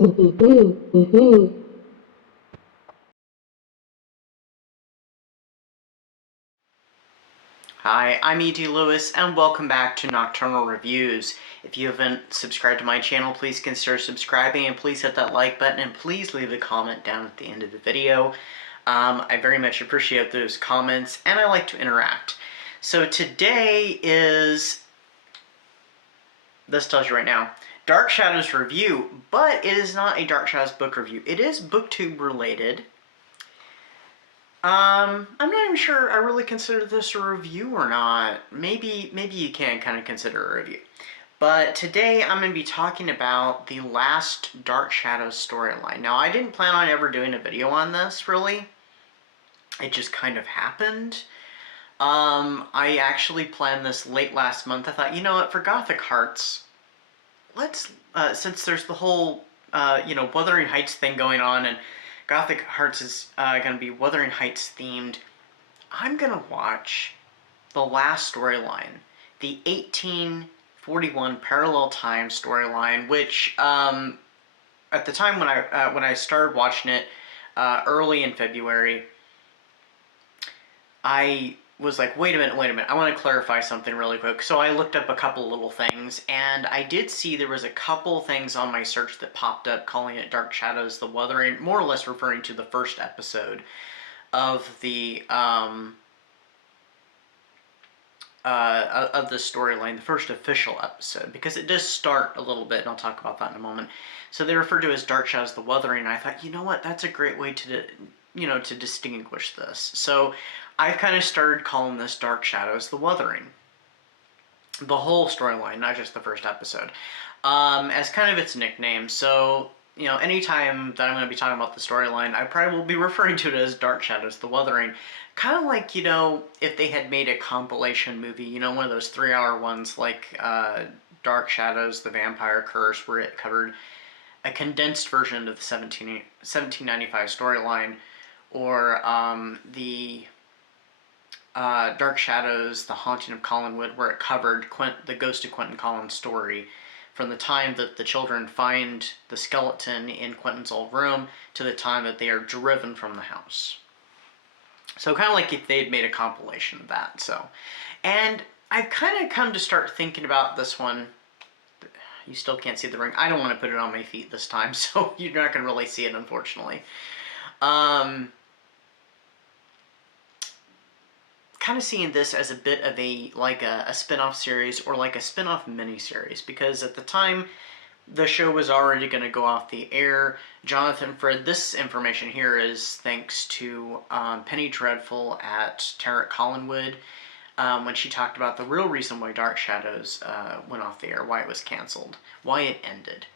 Hi, I'm E.D. Lewis, and welcome back to Nocturnal Reviews. If you haven't subscribed to my channel, please consider subscribing, and please hit that like button, and please leave a comment down at the end of the video. I very much appreciate those comments, and I like to interact. So today is, this tells you right now, Dark Shadows review, but it is not a Dark Shadows book review. It is BookTube related. I'm not even sure I really consider this a review or not. Maybe you can kind of consider a review. But today I'm going to be talking about the last Dark Shadows storyline. Now, I didn't plan on ever doing a video on this, really. It just kind of happened. I actually planned this late last month. I thought, you know what, for Gothic Hearts, let's, since there's the whole, Wuthering Heights thing going on, and Gothic Hearts is going to be Wuthering Heights themed, I'm going to watch the last storyline, the 1841 Parallel Time storyline, which at the time when I started watching it early in February, I was like, wait a minute, I want to clarify something really quick. So I looked up a couple little things, and I did see there was a couple things on my search that popped up calling it Dark Shadows, the Wuthering, more or less referring to the first episode of the storyline, the first official episode, because it does start a little bit, and I'll talk about that in a moment. So they refer to it as Dark Shadows, the Wuthering, and I thought, you know what, that's a great way to, to distinguish this. So I kind of started calling this Dark Shadows, the Wuthering. The whole storyline, not just the first episode, as kind of its nickname. So, anytime that I'm going to be talking about the storyline, I probably will be referring to it as Dark Shadows, the Wuthering. Kind of like, if they had made a compilation movie, one of those 3-hour ones like Dark Shadows, the Vampire Curse, where it covered a condensed version of the 1795 storyline, or the Dark Shadows, The Haunting of Collinwood, where it covered the Ghost of Quentin Collins' story from the time that the children find the skeleton in Quentin's old room to the time that they are driven from the house. So kind of like if they'd made a compilation of that. So, and I've kind of come to start thinking about this one. You still can't see the ring. I don't want to put it on my feet this time, so you're not going to really see it, unfortunately. Kind of seeing this as a bit of a spin-off series, or like a spin-off mini-series, because at the time the show was already going to go off the air. Jonathan Frid, this information here is thanks to Penny Dreadful at Tarot Collinwood, when she talked about the real reason why Dark Shadows went off the air, why it was canceled, why it ended.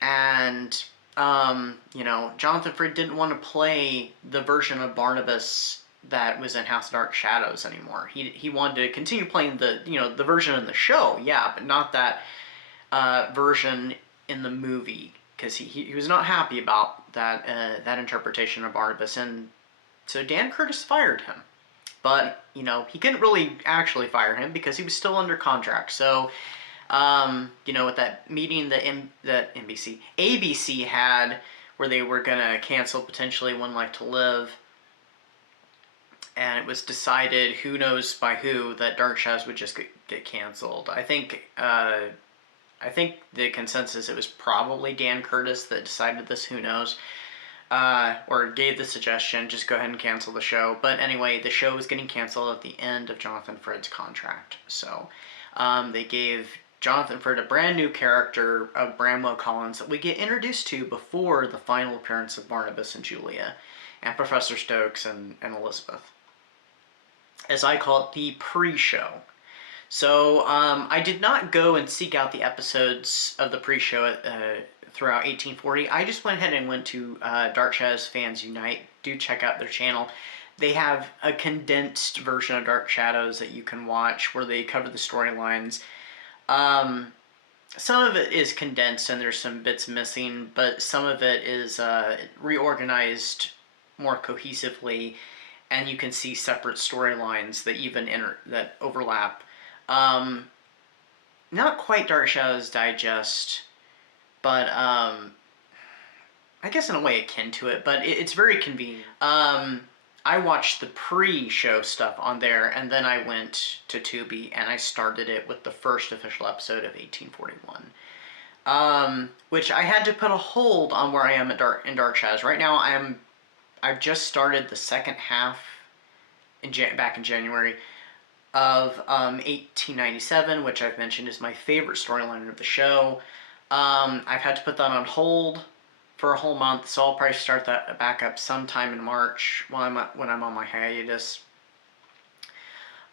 And Jonathan Frid didn't want to play the version of Barnabas that was in House of Dark Shadows anymore. He wanted to continue playing the version in the show, yeah, but not that version in the movie, because he was not happy about that interpretation of Barnabas, and so Dan Curtis fired him. But he couldn't really actually fire him because he was still under contract. So with that meeting that ABC had, where they were gonna cancel potentially One Life to Live, and it was decided, who knows by who, that Dark Shadows would just get canceled. I think the consensus, it was probably Dan Curtis that decided this, who knows, or gave the suggestion, just go ahead and cancel the show. But anyway, the show was getting canceled at the end of Jonathan Frid's contract. So they gave Jonathan Frid a brand new character of Bramwell Collins that we get introduced to before the final appearance of Barnabas and Julia, and Professor Stokes and Elizabeth. As I call it, the pre-show. So I did not go and seek out the episodes of the pre-show throughout 1840. I just went ahead and went to Dark Shadows Fans Unite. Do check out their channel. They have a condensed version of Dark Shadows that you can watch, where they cover the storylines. Some of it is condensed and there's some bits missing, but some of it is reorganized more cohesively, and you can see separate storylines that even that overlap. Not quite Dark Shadows Digest, but I guess in a way akin to it, but it's very convenient. I watched the pre-show stuff on there, and then I went to Tubi and I started it with the first official episode of 1841. Which I had to put a hold on where I am in Dark Shadows. Right now, I've just started the second half back in January of 1897, which I've mentioned is my favorite storyline of the show. I've had to put that on hold for a whole month, so I'll probably start that back up sometime in March when I'm on my hiatus.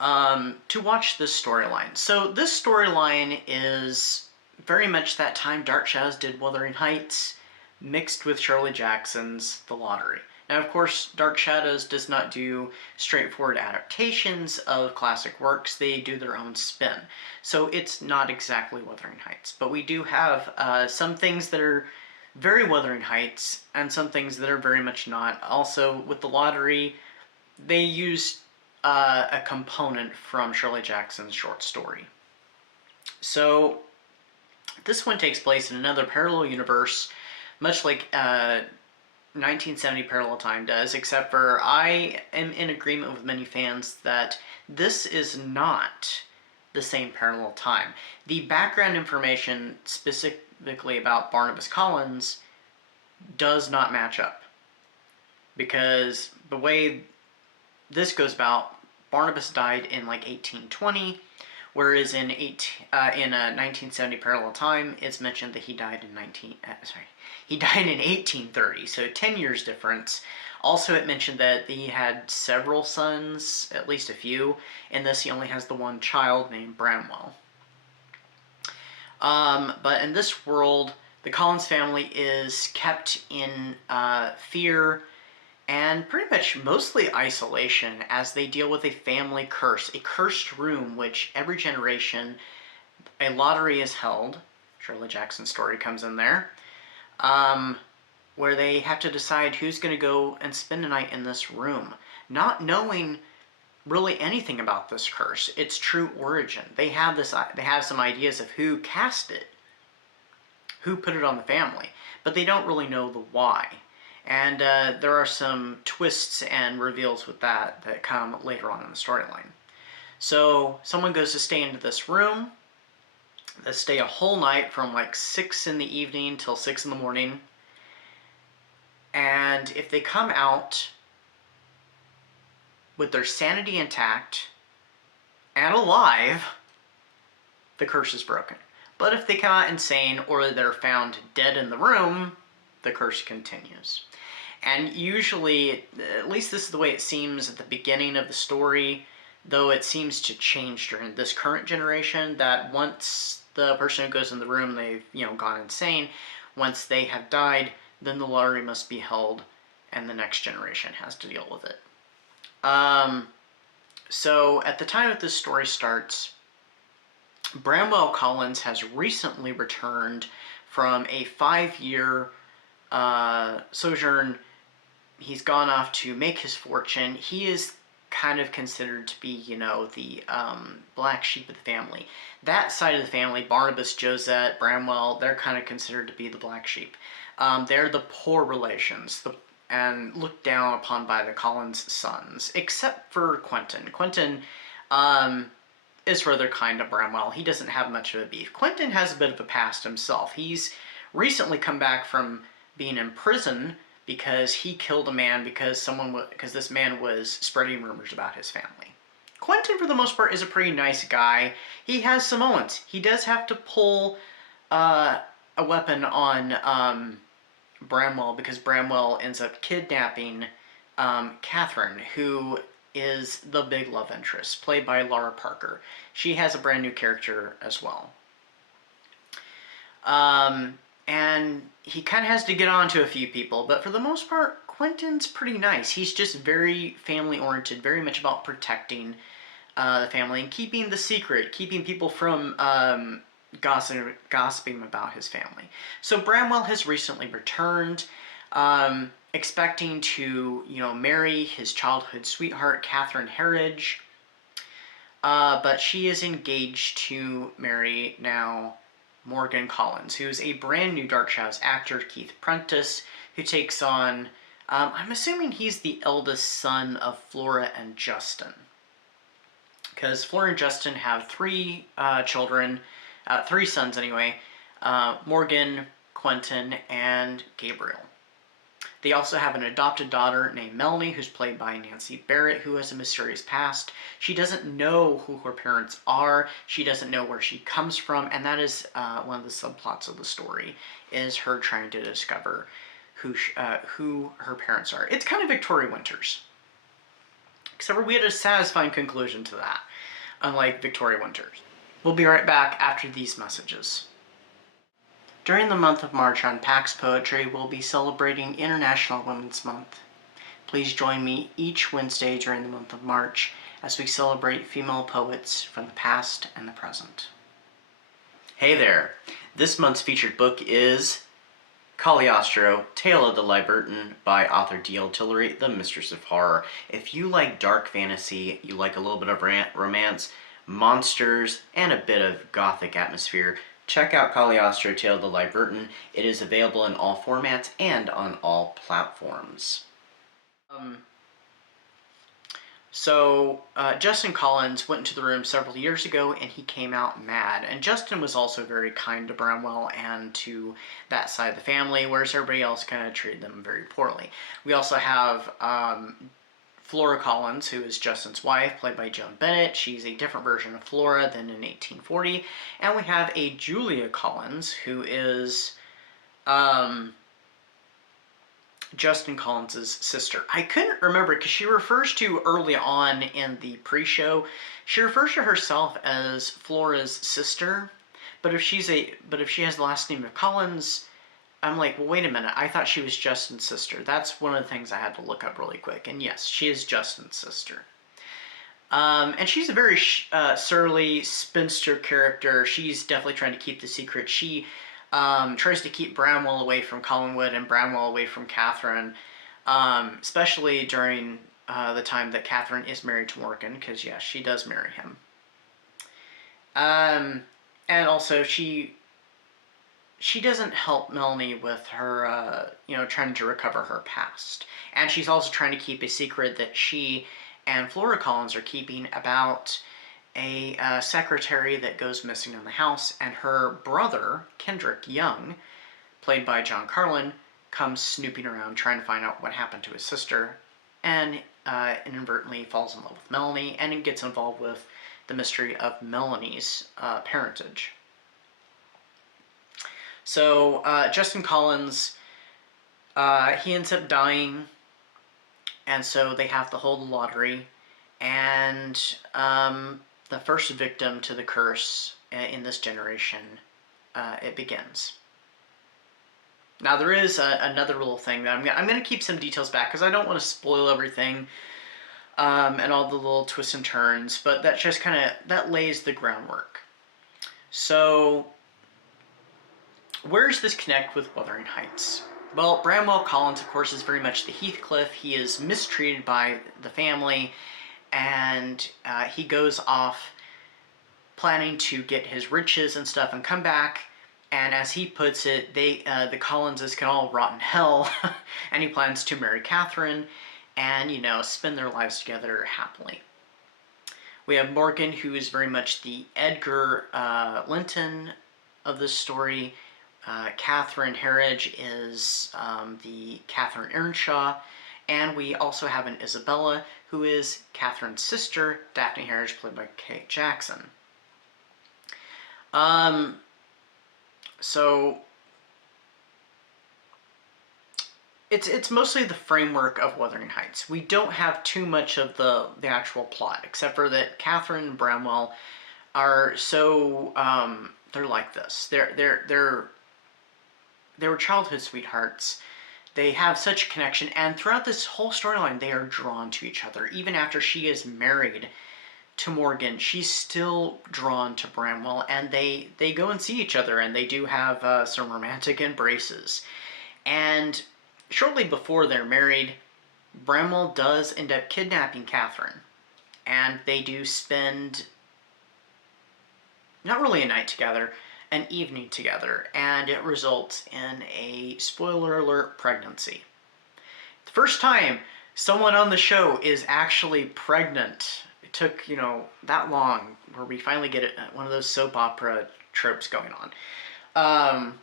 To watch this storyline. So this storyline is very much that time Dark Shadows did Wuthering Heights, mixed with Shirley Jackson's The Lottery. Now, of course, Dark Shadows does not do straightforward adaptations of classic works. They do their own spin. So it's not exactly Wuthering Heights. But we do have some things that are very Wuthering Heights and some things that are very much not. Also, with The Lottery, they used a component from Shirley Jackson's short story. So this one takes place in another parallel universe, much like 1970 Parallel Time does, except for I am in agreement with many fans that this is not the same parallel time. The background information specifically about Barnabas Collins does not match up, because the way this goes about, Barnabas died in like 1820, whereas in 1970 Parallel Time, it's mentioned that he died in 1830, so 10 years difference. Also, it mentioned that he had several sons, at least a few. In this, he only has the one child named Bramwell. But in this world, the Collins family is kept in fear and pretty much mostly isolation as they deal with a family curse, a cursed room which every generation a lottery is held. Shirley Jackson's story comes in there, where they have to decide who's going to go and spend a night in this room, not knowing really anything about this curse, its true origin. They have some ideas of who cast it, who put it on the family, but they don't really know the why. And there are some twists and reveals with that come later on in the storyline. So someone goes to stay into this room. They stay a whole night from like 6 in the evening till 6 in the morning. And if they come out with their sanity intact and alive, the curse is broken. But if they come out insane or they're found dead in the room, the curse continues. And usually, at least this is the way it seems at the beginning of the story, though it seems to change during this current generation, that once the person who goes in the room, they've gone insane, once they have died, then the lottery must be held and the next generation has to deal with it. So at the time that this story starts, Bramwell Collins has recently returned from a 5-year sojourn. He's gone off to make his fortune. He is kind of considered to be, the black sheep of the family. That side of the family, Barnabas, Josette, Bramwell, they're kind of considered to be the black sheep. They're the poor relations, and looked down upon by the Collins sons, except for Quentin. Quentin is rather kind to Bramwell. He doesn't have much of a beef. Quentin has a bit of a past himself. He's recently come back from being in prison because he killed a man because this man was spreading rumors about his family. Quentin, for the most part, is a pretty nice guy. He has some moments. He does have to pull a weapon on Bramwell because Bramwell ends up kidnapping Catherine, who is the big love interest, played by Laura Parker. She has a brand new character as well. And he kind of has to get on to a few people, but for the most part, Quentin's pretty nice. He's just very family-oriented, very much about protecting the family and keeping the secret, keeping people from gossiping about his family. So Bramwell has recently returned, expecting to, marry his childhood sweetheart, Catherine Herridge, but she is engaged to marry now Morgan Collins, who's a brand new Dark Shadows actor, Keith Prentice, who takes on, I'm assuming he's the eldest son of Flora and Justin. Because Flora and Justin have three children, three sons anyway, Morgan, Quentin, and Gabriel. They also have an adopted daughter named Melanie, who's played by Nancy Barrett, who has a mysterious past. She doesn't know who her parents are. She doesn't know where she comes from, and that is one of the subplots of the story, is her trying to discover who her parents are. It's kind of Victoria Winters. Except for we had a satisfying conclusion to that, unlike Victoria Winters. We'll be right back after these messages. During the month of March on Pax Poetry, we'll be celebrating International Women's Month. Please join me each Wednesday during the month of March as we celebrate female poets from the past and the present. Hey there! This month's featured book is Cagliostro, Tale of the Libertine by author D.L. Tillery, the Mistress of Horror. If you like dark fantasy, you like a little bit of romance, monsters, and a bit of gothic atmosphere, check out Cagliostro, Tale of the Libertine. It is available in all formats and on all platforms. Justin Collins went into the room several years ago and he came out mad. And Justin was also very kind to Bramwell and to that side of the family, whereas everybody else kind of treated them very poorly. We also have Flora Collins, who is Justin's wife, played by Joan Bennett. She's a different version of Flora than in 1840. And we have a Julia Collins, who is Justin Collins' sister. I couldn't remember because she refers to early on in the pre-show, she refers to herself as Flora's sister. But if she has the last name of Collins, I'm like, well, wait a minute. I thought she was Justin's sister. That's one of the things I had to look up really quick. And yes, she is Justin's sister. And she's a very surly spinster character. She's definitely trying to keep the secret. She tries to keep Bramwell away from Collinwood and Bramwell away from Catherine, especially during the time that Catherine is married to Morgan, because, yes, she does marry him. And also, she doesn't help Melanie with her, trying to recover her past. And she's also trying to keep a secret that she and Flora Collins are keeping about a secretary that goes missing in the house, and her brother, Kendrick Young, played by John Carlin, comes snooping around trying to find out what happened to his sister, and inadvertently falls in love with Melanie, and gets involved with the mystery of Melanie's parentage. So, Justin Collins, he ends up dying, and so they have to hold the lottery, and the first victim to the curse in this generation, it begins. Now, there is another little thing that I'm going to keep some details back, because I don't want to spoil everything, and all the little twists and turns, but that just that lays the groundwork. So, where does this connect with Wuthering Heights? Well, Bramwell Collins, of course, is very much the Heathcliff. He is mistreated by the family, and he goes off planning to get his riches and stuff and come back, and as he puts it, the Collinses can all rot in hell, and he plans to marry Catherine and, spend their lives together happily. We have Morgan, who is very much the Edgar Linton of this story. Catherine Herridge is the Catherine Earnshaw, and we also have an Isabella, who is Catherine's sister, Daphne Herridge, played by Kate Jackson. So it's mostly the framework of Wuthering Heights. We don't have too much of the actual plot, except for that Catherine and Bramwell are so they're like this. They were childhood sweethearts. They have such a connection, and throughout this whole storyline, they are drawn to each other. Even after she is married to Morgan, she's still drawn to Bramwell, and they go and see each other, and they do have some romantic embraces. And shortly before they're married, Bramwell does end up kidnapping Catherine, and they do spend not really a night together, an evening together, and it results in a, spoiler alert, pregnancy. The first time someone on the show is actually pregnant. It took, that long where we finally get it, one of those soap opera tropes going on.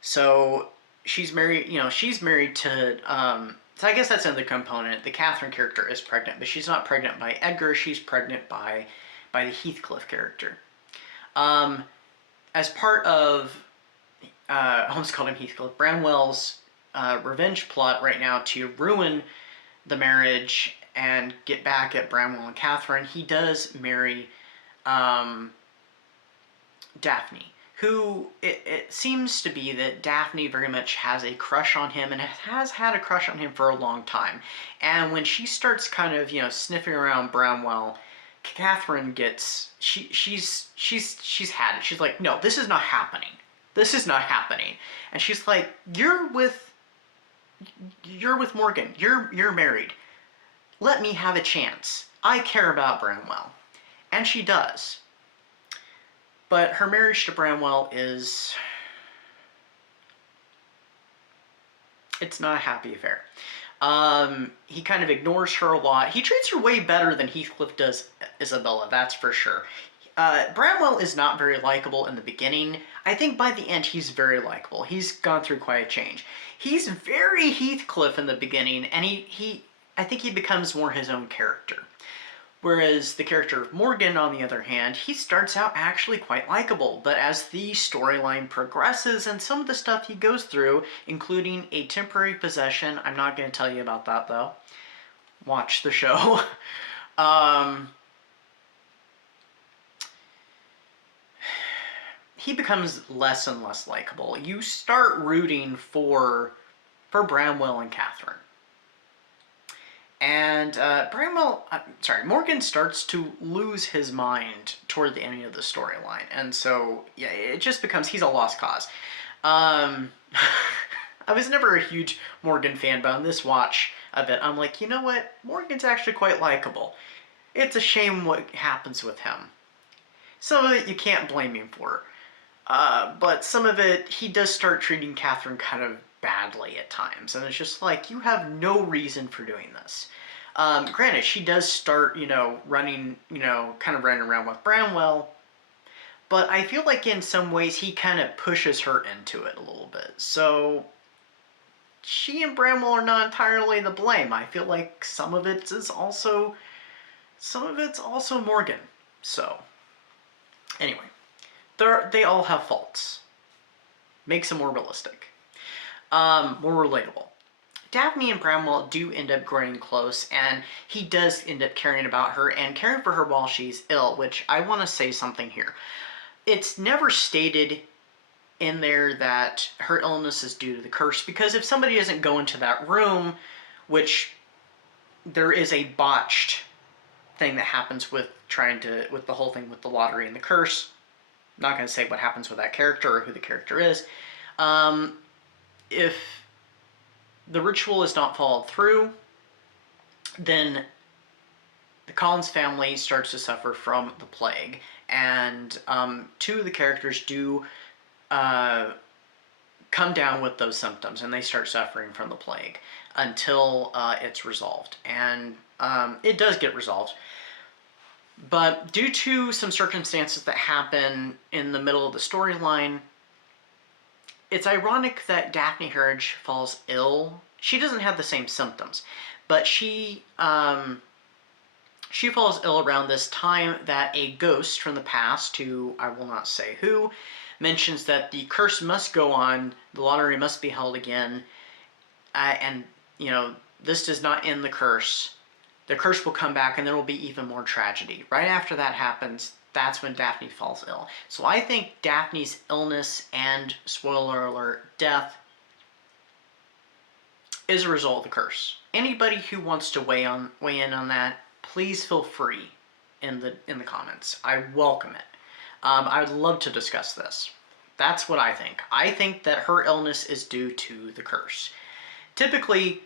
So she's married, she's married to, so I guess that's another component. The Catherine character is pregnant, but she's not pregnant by Edgar, she's pregnant by the Heathcliff character. As part of, I almost called him Heathcliff, Bramwell's revenge plot right now to ruin the marriage and get back at Bramwell and Catherine, he does marry Daphne, who it seems to be that Daphne very much has a crush on him and has had a crush on him for a long time. And when she starts kind of, sniffing around Bramwell, Catherine gets, she's had it. She's like, no, this is not happening. This is not happening. And she's like, you're with Morgan. You're married. Let me have a chance. I care about Bramwell. And she does. But her marriage to Bramwell is... it's not a happy affair. He kind of ignores her a lot. He treats her way better than Heathcliff does Isabella, that's for sure. Bramwell is not very likable in the beginning. I think by the end he's very likable. He's gone through quite a change. He's very Heathcliff in the beginning, and I think he becomes more his own character. Whereas the character of Morgan, on the other hand, he starts out actually quite likable, but as the storyline progresses and some of the stuff he goes through, including a temporary possession, I'm not going to tell you about that though, watch the show, he becomes less and less likable. You start rooting for Bramwell and Catherine. And Morgan starts to lose his mind toward the ending of the storyline. And so, yeah, it just becomes, he's a lost cause. I was never a huge Morgan fan, but on this watch of it, I'm like, you know what? Morgan's actually quite likable. It's a shame what happens with him. Some of it you can't blame him for. But some of it, he does start treating Catherine kind of badly at times, and it's just like, you have no reason for doing this. Granted, she does start, running, kind of running around with Bramwell, but I feel like in some ways he kind of pushes her into it a little bit. So she and Bramwell are not entirely to blame. I feel like some of it's also Morgan. So anyway, they all have faults. Makes them more realistic. More relatable. Daphne and Bramwell do end up growing close, and he does end up caring about her and caring for her while she's ill, which I want to say something here. It's never stated in there that her illness is due to the curse, because if somebody doesn't go into that room, which there is a botched thing that happens with with the whole thing with the lottery and the curse. I'm not going to say what happens with that character or who the character is. If the ritual is not followed through, then the Collins family starts to suffer from the plague, and two of the characters do come down with those symptoms, and they start suffering from the plague until it's resolved. And it does get resolved. But due to some circumstances that happen in the middle of the storyline, it's ironic that Daphne Harridge falls ill. She doesn't have the same symptoms, but she falls ill around this time that a ghost from the past, who I will not say who, mentions that the curse must go on, the lottery must be held again, and, this does not end the curse. The curse will come back and there will be even more tragedy. Right after that happens, that's when Daphne falls ill. So I think Daphne's illness and, spoiler alert, death is a result of the curse. Anybody who wants to weigh in on that, please feel free in the comments. I welcome it. I would love to discuss this. That's what I think. I think that her illness is due to the curse. Typically,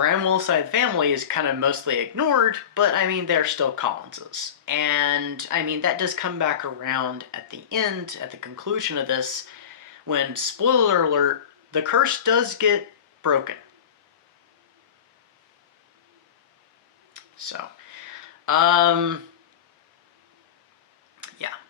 Bramwell's side of the family is kind of mostly ignored, but I mean, they're still Collinses. And I mean, that does come back around at the end, at the conclusion of this, when, spoiler alert, the curse does get broken. So, yeah.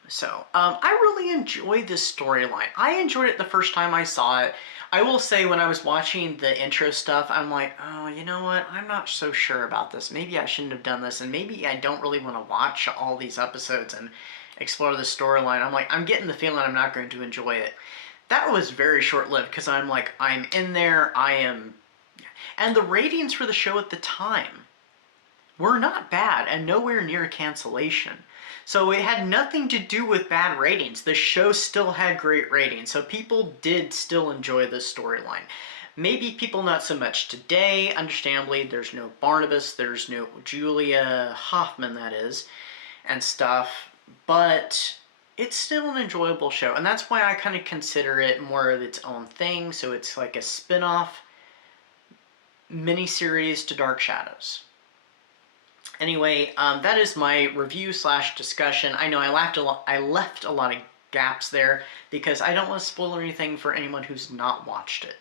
So, I really enjoyed this storyline. I enjoyed it the first time I saw it. I will say, when I was watching the intro stuff, I'm like, oh, you know what? I'm not so sure about this. Maybe I shouldn't have done this, and maybe I don't really want to watch all these episodes and explore the storyline. I'm like, I'm getting the feeling I'm not going to enjoy it. That was very short-lived, because I'm like, I'm in there, I am... And the ratings for the show at the time were not bad, and nowhere near cancellation. So it had nothing to do with bad ratings. The show still had great ratings, so people did still enjoy this storyline. Maybe people not so much today, understandably. There's no Barnabas, there's no Julia Hoffman, that is, and stuff, but it's still an enjoyable show, and that's why I kind of consider it more of its own thing. So it's like a spin-off miniseries to Dark Shadows. Anyway, that is my review / discussion. I know I left a lot of gaps there because I don't want to spoil anything for anyone who's not watched it.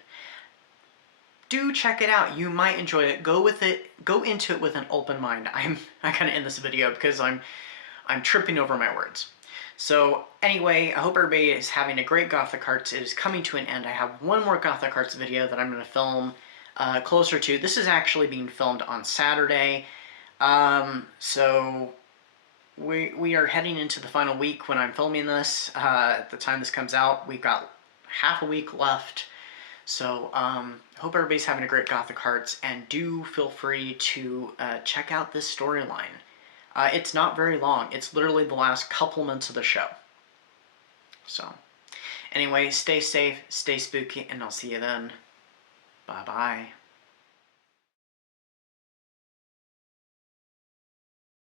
Do check it out. You might enjoy it. Go into it with an open mind. I kind of end this video because I'm tripping over my words. So anyway, I hope everybody is having a great Gothic Hearts. It is coming to an end. I have one more Gothic Hearts video that I'm going to film closer to. This is actually being filmed on Saturday. So we are heading into the final week when I'm filming this. At the time this comes out, we've got half a week left. So, hope everybody's having a great Gothic Hearts, and do feel free to check out this storyline. It's not very long. It's literally the last couple minutes of the show. So, anyway, stay safe, stay spooky, and I'll see you then. Bye-bye.